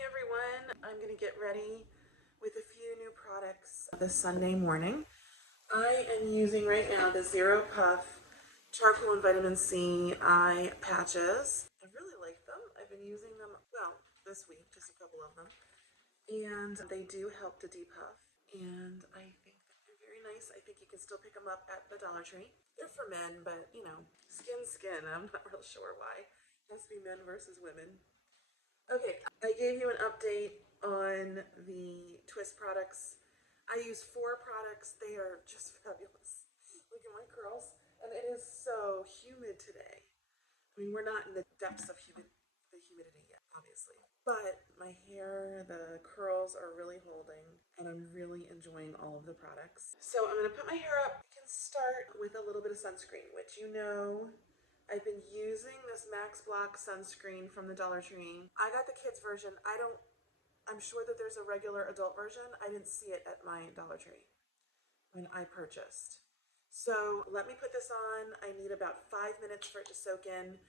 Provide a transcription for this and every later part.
everyone. I'm going to get ready with a few new products this Sunday morning. I am using right now the Zero Puff Charcoal and Vitamin C eye patches. I really like them. I've been using them, well, this week, just a couple of them. And they do help to depuff. And I think that they're very nice. I think you can still pick them up at the Dollar Tree. They're for men, but you know, skin. I'm not real sure why. It has to be men versus women. Okay, I gave you an update on the Twist products. I use 4 products. They are just fabulous. Look at my curls. And it is so humid today. I mean, we're not in the depths of the humidity yet, obviously. But my hair, the curls are really holding, and I'm really enjoying all of the products. So I'm going to put my hair up. We can start with a little bit of sunscreen, which you know I've been using this Max Block sunscreen from the Dollar Tree. I got the kids version. I'm sure that there's a regular adult version. I didn't see it at my Dollar Tree when I purchased. So let me put this on. I need about 5 minutes for it to soak in.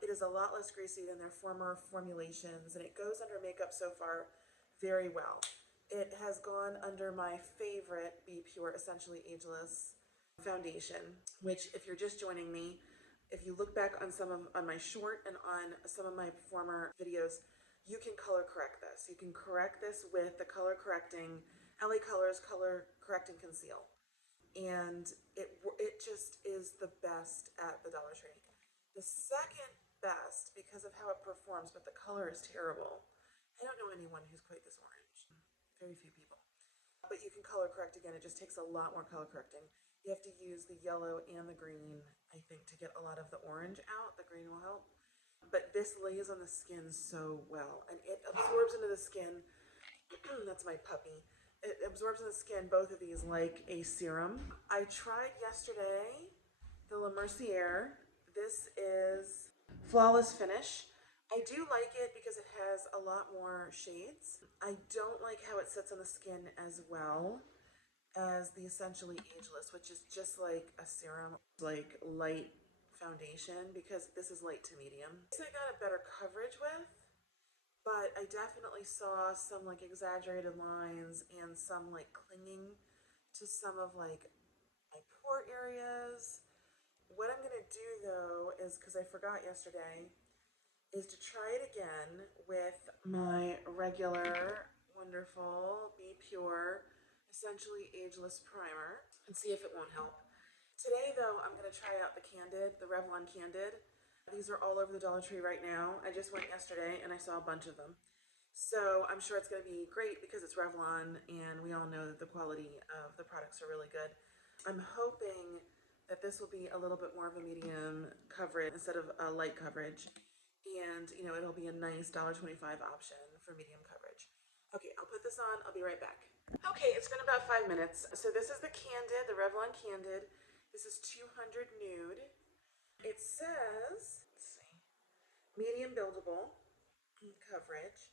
It is a lot less greasy than their former formulations, and it goes under makeup so far very well. It has gone under my favorite Be Pure Essentially Ageless foundation, which if you're just joining me, if you look back on on my short and on some of my former videos, you can color correct this. You can correct this with the color correcting LA Colors Color Correct and Conceal. And it just is the best at the Dollar Tree. The second best because of how it performs, but the color is terrible. I don't know anyone who's quite this orange. Very few people. But you can color correct again. It just takes a lot more color correcting. You have to use the yellow and the green, I think, to get a lot of the orange out. The green will help. But this lays on the skin so well, and it absorbs into the skin. That's my puppy. It absorbs in the skin, both of these, like a serum. I tried yesterday the La Mercier. This is Flawless Finish. I do like it because it has a lot more shades. I don't like how it sits on the skin as well as the Essentially Ageless, which is just like a serum, like light foundation, because this is light to medium. This I got a better coverage with, but I definitely saw some like exaggerated lines and some like clinging to some of like my pore areas. What I'm gonna do though is, because I forgot yesterday, is to try it again with my regular, wonderful, Be Pure, Essentially Ageless Primer and see if it won't help. Today though, I'm gonna try out the Candid, the Revlon Candid. These are all over the Dollar Tree right now. I just went yesterday and I saw a bunch of them. So I'm sure it's gonna be great because it's Revlon and we all know that the quality of the products are really good. I'm hoping that this will be a little bit more of a medium coverage instead of a light coverage. And you know, it'll be a nice $1.25 option for medium coverage. Okay, I'll put this on, I'll be right back. Okay, it's been about 5 minutes. So this is the Candid, the Revlon Candid. This is 200 Nude. It says, let's see, medium buildable coverage,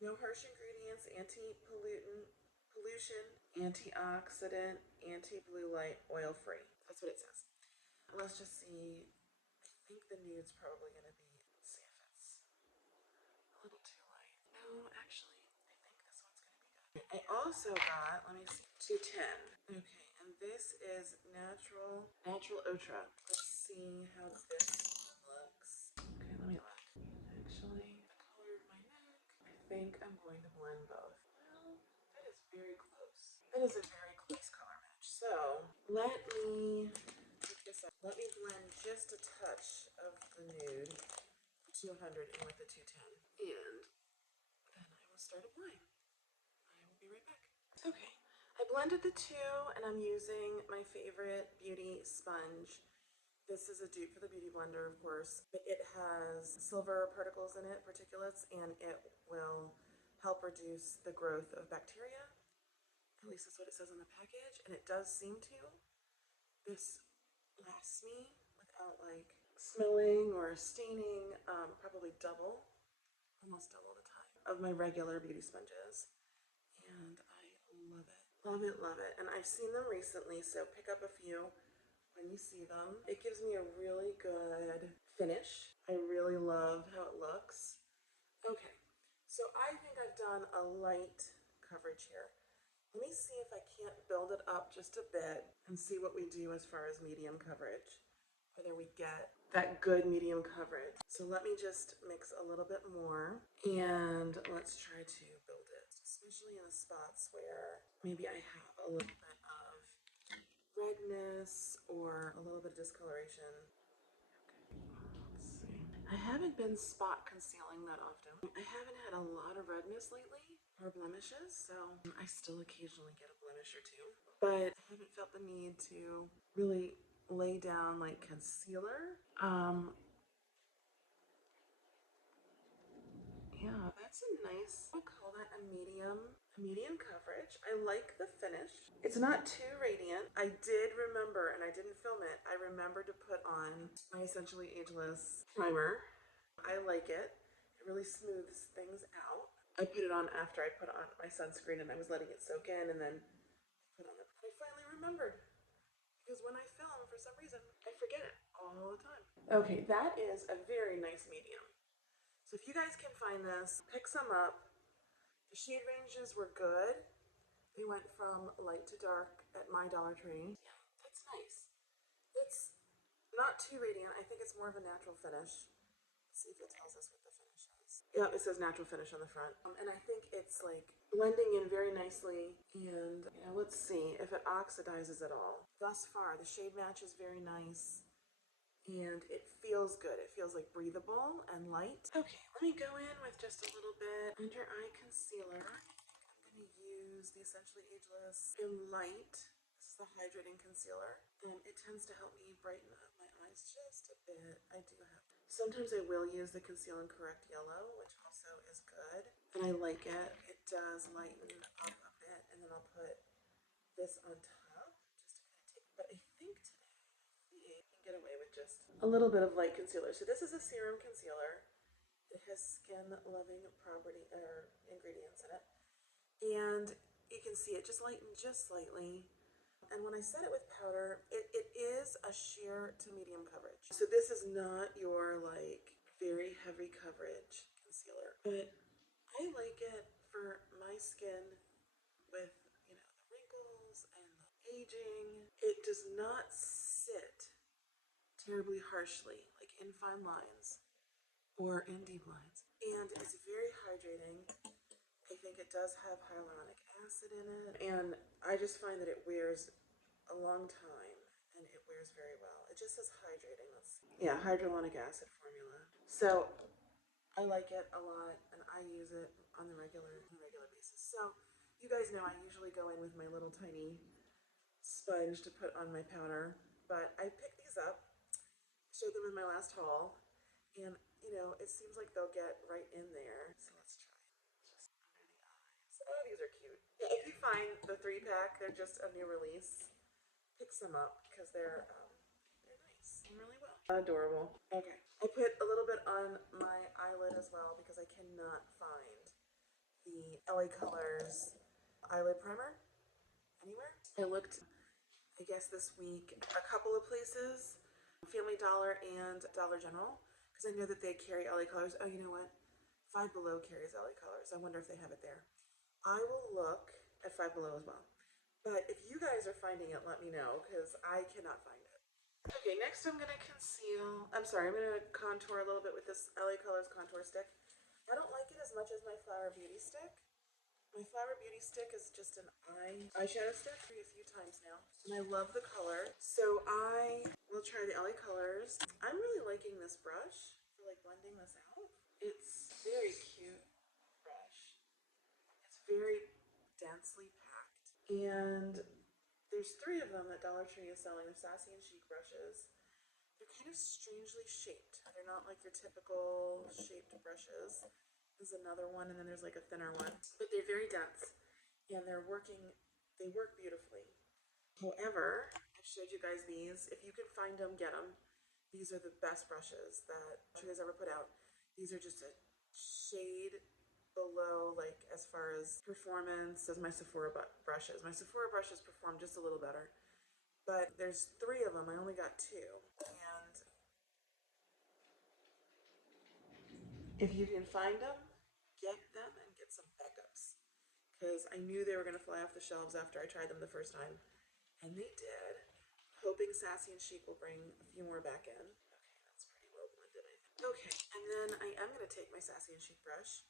no harsh ingredients, anti-pollutant, pollution, antioxidant, anti-blue light, oil-free. That's what it says. Let's just see. I think the nude's probably going to be, let's see if it's a little too light. No, actually, I think this one's going to be good. I also got, let me see, 210. Okay, and this is Natural Ultra. Let's see how this looks. Okay, let me look. Actually, the color of my neck, I think I'm going to blend both. Well, that is very close. That is a very close color match. So, let me pick this up. Let me blend just a touch of the nude, 200 in with the 210. And then I will start applying. I will be right back. Okay, I blended the two and I'm using my favorite beauty sponge. This is a dupe for the Beauty Blender, of course, but it has silver particles in it, particulates, and it will help reduce the growth of bacteria. At least that's what it says on the package, and it does seem to. This lasts me without like smelling or staining, probably double, almost double the time of my regular beauty sponges. And I love it. Love it, love it. And I've seen them recently, so pick up a few when you see them. It gives me a really good finish. I really love how it looks. Okay, So I think I've done a light coverage here. Let me see if I can't build it up just a bit and see what we do as far as medium coverage, whether we get that good medium coverage. So let me just mix a little bit more and let's try to build it, especially in the spots where maybe I have a little bit of redness or a little bit of discoloration. Let's see. I haven't been spot concealing that often. I haven't had a lot of redness lately or blemishes, so I still occasionally get a blemish or two. But I haven't felt the need to really lay down like concealer. Yeah, that's a nice, I'll call that a medium coverage. I like the finish. It's not too radiant. I did remember, and I didn't film it, I remembered to put on my Essentially Ageless primer. I like it. It really smooths things out. I put it on after I put on my sunscreen and I was letting it soak in and then put on it. I finally remembered because when I film, for some reason, I forget it all the time. Okay, that is a very nice medium. So if you guys can find this, pick some up. The shade ranges were good. They went from light to dark at my Dollar Tree. Yeah, that's nice. It's not too radiant. I think it's more of a natural finish. Let's see if it tells us what the finish is. Yeah, it says natural finish on the front. And I think it's like blending in very nicely. And let's see if it oxidizes at all. Thus far, the shade match is very nice. And it feels good. It feels like breathable and light. Okay, let me go in with just a little bit under eye concealer. I'm going to use the Essentially Ageless in Light. This is the hydrating concealer. It tends to help me brighten up my eyes just a bit. I do have to. Sometimes I will use the Conceal and Correct Yellow, which also is good. And I like it. It does lighten up a bit. And then I'll put this on top just to kind of take. But I think today I can get away with just a little bit of light concealer. So this is a serum concealer. It has skin-loving property or ingredients in it. And you can see it just lightened just slightly. And when I set it with powder, it is a sheer to medium coverage. So this is not your like very heavy coverage concealer, but I like it for my skin with, the wrinkles and the aging. It does not sit terribly harshly, like in fine lines or in deep lines. And it's very hydrating. I think it does have hyaluronic acid in it, and I just find that it wears a long time, and it wears very well. It just says hydrating. Yeah, hyaluronic acid formula. So I like it a lot, and I use it on a regular basis. So you guys know I usually go in with my little tiny sponge to put on my powder, but I picked these up, showed them in my last haul, and it seems like they'll get right in there. So let's try. Just under the eyes. Oh, these are cute. Yeah, if you find the 3-pack, they're just a new release. Pick some up because they're nice and really well. Adorable. Okay, I put a little bit on my eyelid as well because I cannot find the LA Colors eyelid primer anywhere. I looked, I guess this week, a couple of places, Family Dollar and Dollar General, because I know that they carry LA Colors. Oh, you know what? Five Below carries LA Colors. I wonder if they have it there. I will look at Five Below as well. But if you guys are finding it, let me know, because I cannot find it. Okay, next I'm going to I'm going to contour a little bit with this LA Colors contour stick. I don't like it as much as my Flower Beauty stick. My Flower Beauty stick is just an eyeshadow stick a few times now, and I love the color. So I will try the LA Colors. I'm really liking this brush for like blending this out. It's a very cute brush. It's very densely packed, and there's 3 of them that Dollar Tree is selling. They're Sassy and Chic brushes. They're kind of strangely shaped. They're not like your typical shaped brushes. There's another one, and then there's like a thinner one. But they're very dense, and they work beautifully. However, I've showed you guys these. If you can find them, get them. These are the best brushes that she has ever put out. These are just a shade below, like as far as performance, as my Sephora brushes. My Sephora brushes perform just a little better. But there's 3 of them. I only got 2. And if you can find them, get them and get some backups. Because I knew they were going to fly off the shelves after I tried them the first time. And they did. Hoping Sassy and Chic will bring a few more back in. Okay, that's pretty well blended, I think. Okay, and then I am going to take my Sassy and Chic brush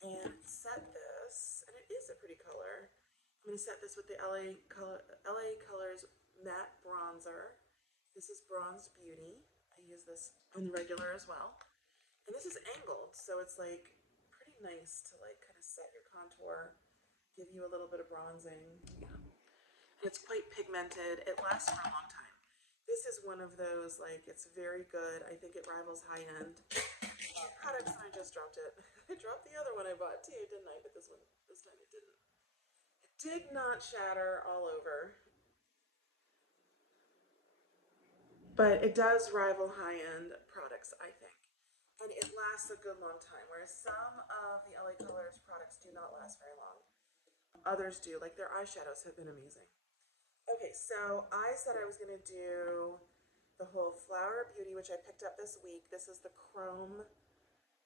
and set this, and it is a pretty color. I'm going to set this with the LA Colors Matte Bronzer. This is Bronze Beauty. I use this on the regular as well. And this is angled, so it's like pretty nice to like kind of set your contour, give you a little bit of bronzing. Yeah. And it's quite pigmented. It lasts for a long time. This is one of those, like, it's very good. I think it rivals high-end products, and I just dropped it. I dropped the other one I bought too, didn't I? But this time it didn't. It did not shatter all over. But it does rival high-end products, I think. And it lasts a good long time, whereas some of the LA Colors products do not last very long. Others do, like their eyeshadows have been amazing. Okay, so I said I was going to do the whole Flower Beauty, which I picked up this week. This is the Chrome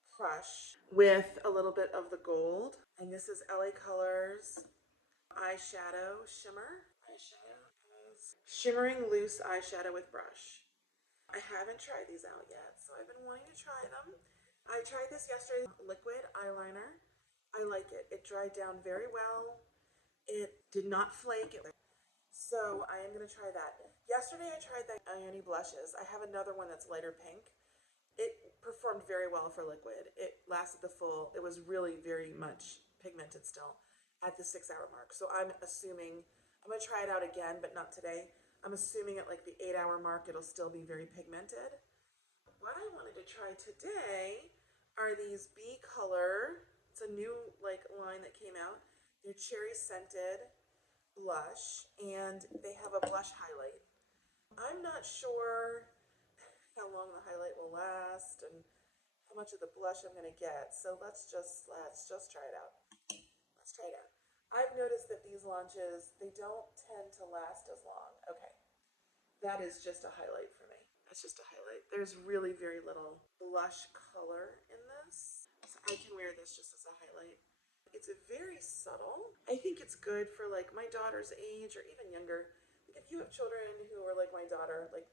Crush with a little bit of the gold. And this is LA Colors Eyeshadow Shimmer. Shimmering Loose Eyeshadow with Brush. I haven't tried these out yet, so I've been wanting to try them. I tried this yesterday, liquid eyeliner. I like it. It dried down very well. It did not flake. So I am going to try that. Yesterday I tried the Ioni blushes. I have another one that's lighter pink. It performed very well for liquid. It lasted the full, it was really very much pigmented still at the 6-hour mark. So I'm assuming, I'm going to try it out again, but not today. I'm assuming at like the 8-hour mark it'll still be very pigmented. What I wanted to try today are these BColor. It's a new like line that came out. They're cherry scented blush, and they have a blush highlight. I'm not sure how long the highlight will last and how much of the blush I'm going to get. So let's just try it out. Let's try it out. I've noticed that these launches, they don't tend to last as long. Okay, that is just a highlight for me. That's just a highlight. There's really very little blush color in this. So I can wear this just as a highlight. It's a very subtle. I think it's good for like my daughter's age or even younger. Like if you have children who are like my daughter, like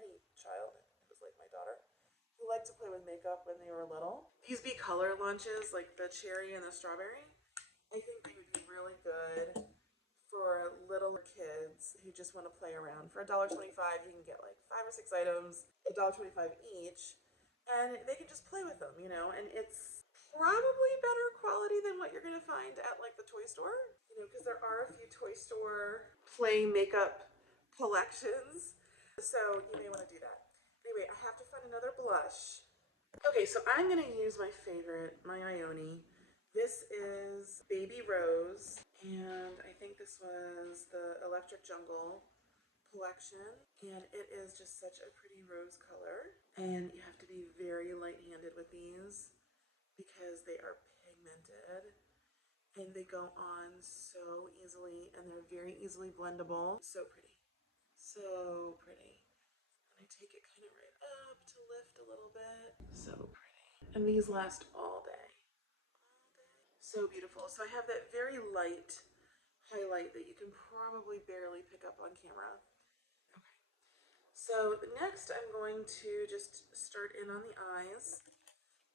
any child who was like my daughter, who liked to play with makeup when they were little. These BColor launches, like the cherry and the strawberry, I think they would be really good for little kids who just want to play around. For $1.25, you can get like 5 or 6 items, $1.25 each, and they can just play with them, you know, and it's probably better quality than what you're going to find at like the toy store, you know, because there are a few toy store play makeup collections, so you may want to do that. Anyway, I have to find another blush. Okay, so I'm going to use my favorite, my Ioni. This is Baby Rose, and I think this was the Electric Jungle collection, and it is just such a pretty rose color. And you have to be very light-handed with these because they are pigmented and they go on so easily, and they're very easily blendable. So pretty. So pretty. And I take it kind of right up to lift a little bit. So pretty. And these last all day. So beautiful. So I have that very light highlight that you can probably barely pick up on camera. Okay. So next I'm going to just start in on the eyes.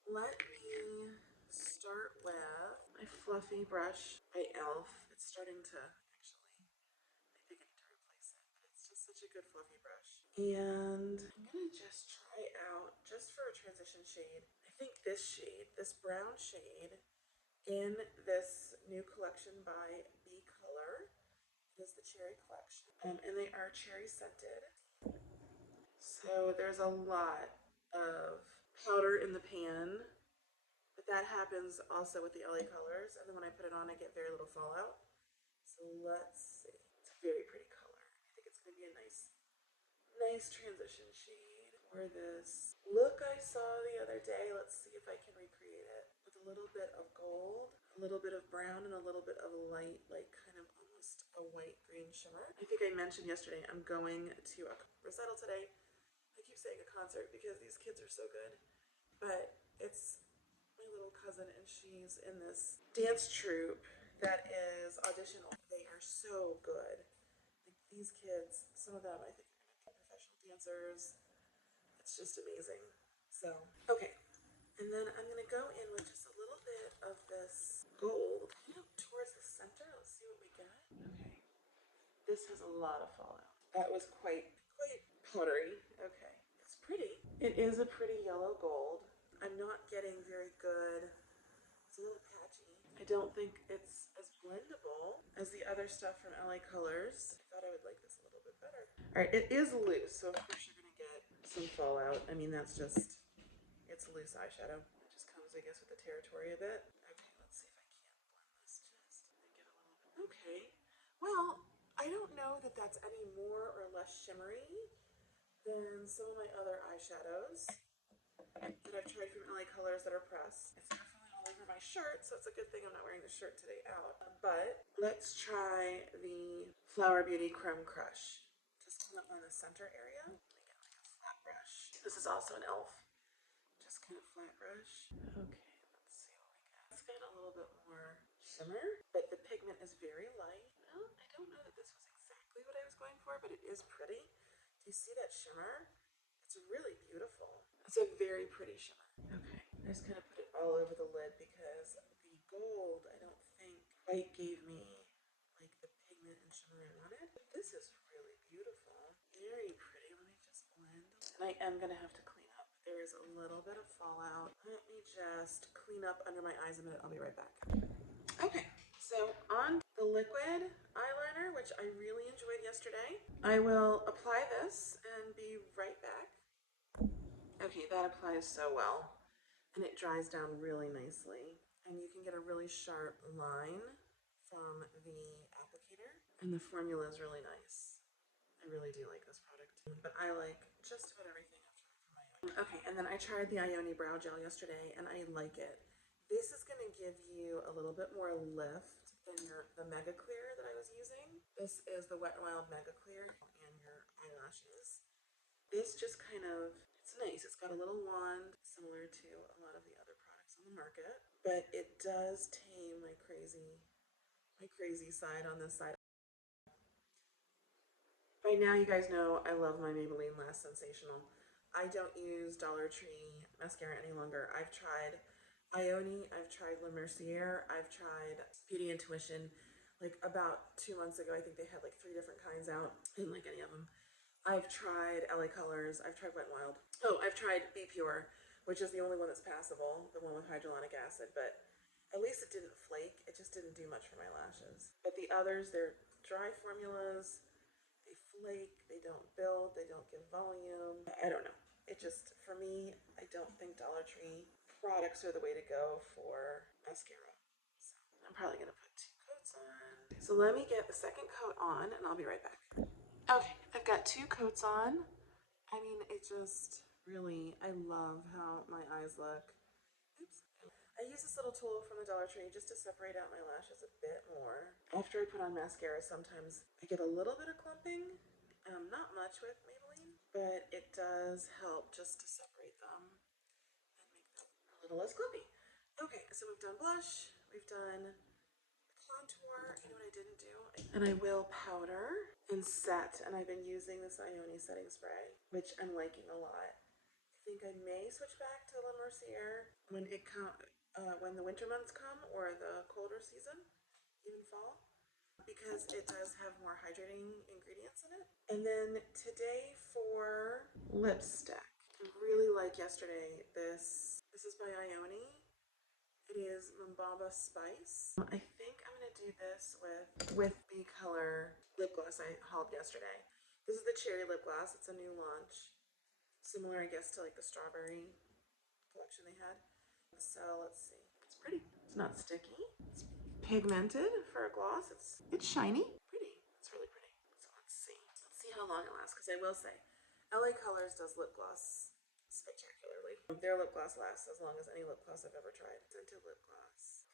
Let me start with my fluffy brush by e.l.f. It's starting to actually, I think I need to replace it, but it's just such a good fluffy brush. And I'm gonna just try out, just for a transition shade, I think this shade, this brown shade, in this new collection by BColor. It is the Cherry collection, and they are cherry scented. So there's a lot of powder in the pan, but that happens also with the LA Colors, and then when I put it on, I get very little fallout. So let's see. It's a very pretty color. I think it's going to be a nice transition shade for this look I saw the other day. Let's see if I can recreate it with a little bit of gold, a little bit of brown, and a little bit of light, like kind of almost a white green shimmer. I think I mentioned yesterday I'm going to a recital today. I keep saying a concert because these kids are so good, but it's my little cousin, and she's in this dance troupe that is auditional. They are so good. Like these kids, some of them I think are going to be professional dancers. It's just amazing. So, okay. And then I'm going to go in with just a little bit of this gold kind of towards the center. Let's see what we get. Okay. This has a lot of fallout. That was quite powdery. Okay. It's pretty. It is a pretty yellow gold. I'm not getting very good. It's a little patchy. I don't think it's as blendable as the other stuff from LA Colors. I thought I would like this a little bit better. All right, it is loose, so of course you're gonna get some fallout. I mean, that's just, it's loose eyeshadow. It just comes, I guess, with the territory a bit. Okay, let's see if I can't blend this just and get a little bit. Okay, well, I don't know that that's any more or less shimmery than some of my other eyeshadows that I've tried from LA Colors that are pressed. It's definitely all over my shirt, so it's a good thing I'm not wearing the shirt today out. But let's try the Flower Beauty Chrome Crush. Just kind of on the center area. Again, like a flat brush. This is also an e.l.f. Just kind of flat brush. Okay, let's see what we got. It's got a little bit more shimmer, but the pigment is very light. Well, I don't know that this was exactly what I was going for, but it is pretty. Do you see that shimmer? It's really beautiful. It's a very pretty shimmer. Okay, I just kind of put it all over the lid because the gold, I don't think, quite gave me like the pigment and shimmer I wanted. But this is really beautiful. Very pretty. Let me just blend. And I am going to have to clean up. There is a little bit of fallout. Let me just clean up under my eyes a minute. I'll be right back. Okay, so on the liquid eyeliner, which I really enjoyed yesterday, I will apply this and be right back. Okay, that applies so well, and it dries down really nicely, and you can get a really sharp line from the applicator, and the formula is really nice. I really do like this product, but I like just about everything I've tried from Ioni. Okay, and then I tried the Ioni brow gel yesterday, and I like it. This is going to give you a little bit more lift than the Mega Clear that I was using. This is the Wet n Wild Mega Clear and your eyelashes. This just kind of, it's nice. It's got a little wand similar to a lot of the other products on the market, but it does tame my crazy side on this side. By now, you guys know I love my Maybelline Lash Sensational. I don't use Dollar Tree mascara any longer. I've tried Ioni, I've tried La Mercier, I've tried Beauty Intuition. Like about 2 months ago, I think they had like 3 different kinds out. I didn't like any of them. I've tried LA Colors, I've tried Wet n Wild. Oh, I've tried Be Pure, which is the only one that's passable, the one with hyaluronic acid, but at least it didn't flake. It just didn't do much for my lashes. But the others, they're dry formulas. They flake, they don't build, they don't give volume. I don't know. It just, for me, I don't think Dollar Tree products are the way to go for mascara. So I'm probably going to put 2 coats on. So let me get the second coat on and I'll be right back. Okay, I've got 2 coats on. I mean, it just really, I love how my eyes look. Oops. I use this little tool from the Dollar Tree just to separate out my lashes a bit more. After I put on mascara, sometimes I get a little bit of clumping. Not much with Maybelline, but it does help just to separate them and make them a little less clumpy. Okay, so we've done blush, we've done contour. You know what I didn't do? And I will powder and set, and I've been using this Ioni setting spray, which I'm liking a lot. I think I may switch back to La Mercier when the winter months come, or the colder season, even fall, because it does have more hydrating ingredients in it. And then today for lipstick, I really like yesterday this. This is by Ioni. It is Mbaba Spice. I think I'm going to do this with BColor lip gloss I hauled yesterday. This is the cherry lip gloss. It's a new launch. Similar, I guess, to like the strawberry collection they had. So let's see. It's pretty. It's not sticky. It's pigmented for a gloss. It's shiny. Pretty. It's really pretty. So let's see. Let's see how long it lasts, because I will say, LA Colors does lip gloss spectacularly. Their lip gloss lasts as long as any lip gloss I've ever tried. Scented lip gloss.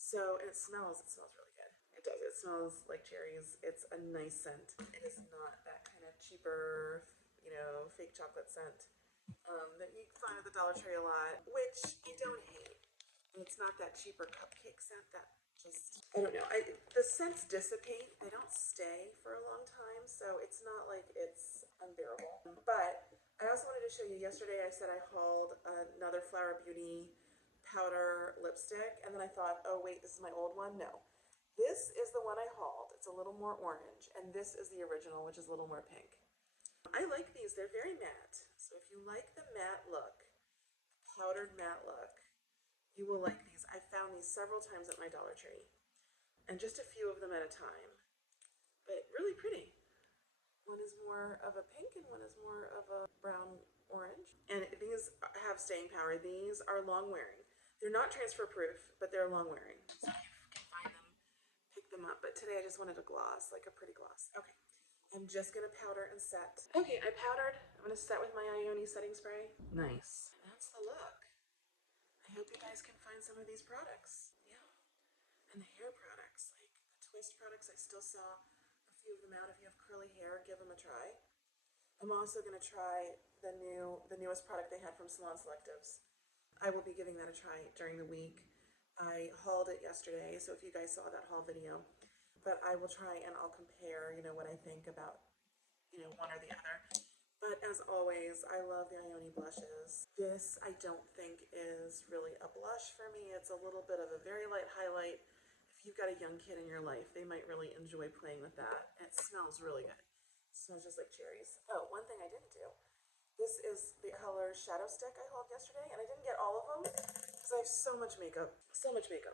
So, and it smells really good. It does. It smells like cherries. It's a nice scent. It is not that kind of cheaper, you know, fake chocolate scent that you find at the Dollar Tree a lot, which I don't hate. And it's not that cheaper cupcake scent that just, I don't know. The scents dissipate. They don't stay for a long time, so it's not like it's unbearable. But I also wanted to show you, yesterday I said I hauled another Flower Beauty powder lipstick, and then I thought, oh wait, this is my old one. No. This is the one I hauled. It's a little more orange, and this is the original, which is a little more pink. I like these. They're very matte. So if you like the matte look, powdered matte look, you will like these. I found these several times at my Dollar Tree, and just a few of them at a time, but really pretty. One is more of a pink and one is more of a brown orange. And these have staying power. These are long wearing. They're not transfer proof, but they're long wearing. So you can find them, pick them up. But today I just wanted a gloss, like a pretty gloss. Okay, I'm just gonna powder and set. Okay, I powdered. I'm gonna set with my Ioni setting spray. Nice. And that's the look. I hope you guys can find some of these products. Yeah. And the hair products, like the twist products, I still saw a few of them out. If you have curly hair, give them a try. I'm also gonna try the newest product they had from Salon Selectives. I will be giving that a try during the week. I hauled it yesterday, so if you guys saw that haul video, but I will try and I'll compare, what I think about, one or the other. But as always, I love the Ioni blushes. This, I don't think, is really a blush for me. It's a little bit of a very light highlight. If you've got a young kid in your life, they might really enjoy playing with that. It smells really good. It smells just like cherries. Oh, one thing I didn't do. This is the BColor shadow stick I hauled yesterday, and I didn't get all of them because I have so much makeup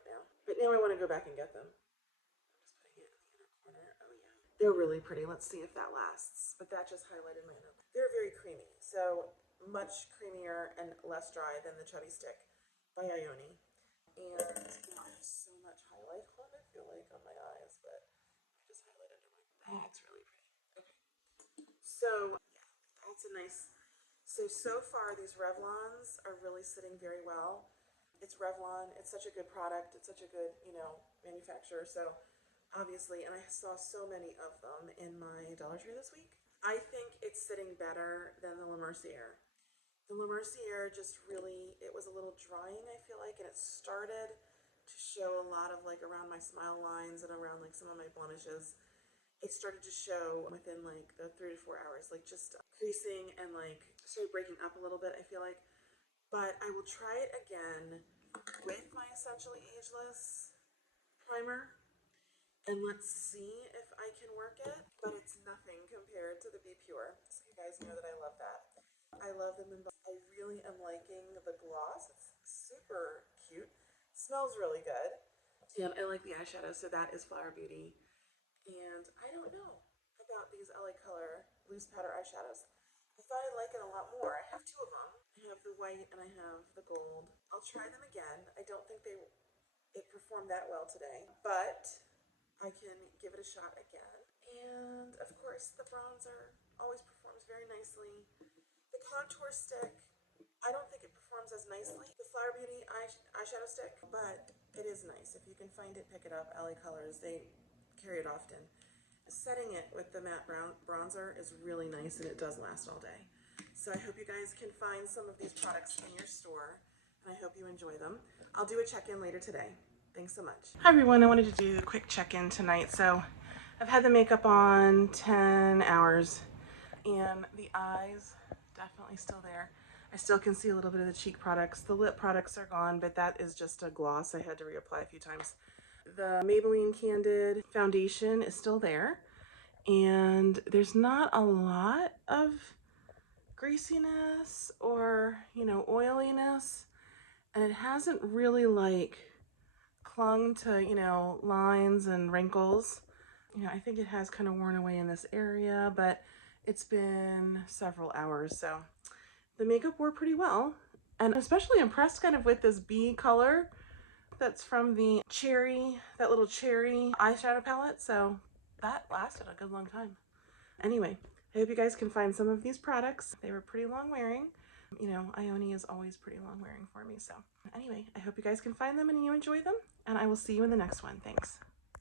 now. But now I want to go back and get them. I'm just putting it in the inner corner. Oh yeah. They're really pretty. Let's see if that lasts. But that just highlighted my inner. They're very creamy, so much creamier and less dry than the Chubby Stick by Ioni. And I have so much highlight on, I feel like, on my eyes, but I just highlight under my. That's really pretty. Okay. So yeah, that's a nice. So far these Revlons are really sitting very well. It's Revlon. It's such a good product. It's such a good, manufacturer. So obviously, and I saw so many of them in my Dollar Tree this week. I think it's sitting better than the La Mercier. The La Mercier just really, it was a little drying, I feel like, and it started to show a lot of like around my smile lines and around like some of my blemishes. It started to show within like the 3 to 4 hours, like just creasing and like started breaking up a little bit, I feel like. But I will try it again with my Essentially Ageless primer, and let's see if I can work it. But it's nothing compared to the Be Pure. So you guys know that I love that. I love them in. I really am liking the gloss. It's super cute. Smells really good. And I like the eyeshadow, so that is Flower Beauty. And I don't know about these LA Color loose powder eyeshadows. I thought I'd like it a lot more. I have two of them. I have the white and I have the gold. I'll try them again. I don't think it performed that well today, but I can give it a shot again. And of course, the bronzer always performs very nicely. The contour stick, I don't think it performs as nicely. The Flower Beauty eyeshadow stick, but it is nice. If you can find it, pick it up. LA Colors, they carry it often. Setting it with the matte bronzer is really nice, and it does last all day. So I hope you guys can find some of these products in your store, and I hope you enjoy them. I'll do a check-in later today. Thanks so much. Hi everyone, I wanted to do a quick check-in tonight. So I've had the makeup on 10 hours, and the eyes definitely still there. I still can see a little bit of the cheek products. The lip products are gone, but that is just a gloss I had to reapply a few times. The Revlon Candid foundation is still there, and there's not a lot of greasiness or, oiliness, and it hasn't really like clung to, lines and wrinkles. I think it has kind of worn away in this area, but it's been several hours, so the makeup wore pretty well. And I'm especially impressed kind of with this BColor that's from the cherry, that little cherry eyeshadow palette. So that lasted a good long time. Anyway, I hope you guys can find some of these products. They were pretty long wearing. Ioni is always pretty long wearing for me. So anyway, I hope you guys can find them and you enjoy them, and I will see you in the next one. Thanks.